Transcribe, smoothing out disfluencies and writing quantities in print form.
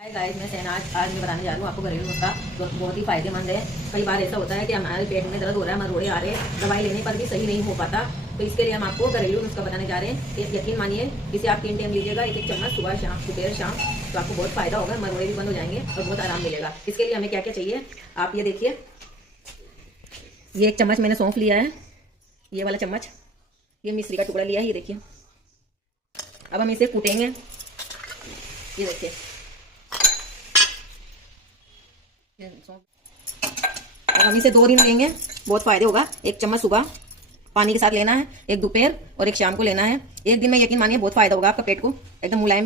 Hi guys, मैं शहनाज। आज मैं बताने जा रही हूँ आपको घरेलू नुस्खा जो बहुत ही फायदेमंद है। कई बार ऐसा होता है कि हमारे पेट में दर्द हो रहा है, मरोड़े आ रहे हैं, दवाई लेने पर भी सही नहीं हो पाता। तो इसके लिए हम आपको घरेलू नुस्खा बताने जा रहे हैं। एक यकीन मानिए, इसे आप 3 टाइम लीजिएगा, एक चम्मच सुबह शाम, दोपहर शाम, तो आपको बहुत फायदा होगा, मरोड़े भी बंद हो जाएंगे और बहुत आराम मिलेगा। इसके लिए हमें क्या क्या चाहिए आप ये देखिए। ये 1 चम्मच मैंने सौंफ लिया है, ये वाला चम्मच। ये मिश्री का टुकड़ा लिया है, ये देखिए। अब हम इसे कूटेंगे, ये देखिए। अब हम इसे 2 दिन लेंगे, बहुत फायदे होगा। 1 चम्मच सुबह पानी के साथ लेना है, एक दोपहर और एक शाम को लेना है। एक दिन में यकीन मानिए बहुत फायदा होगा, आपका पेट को एकदम मुलायम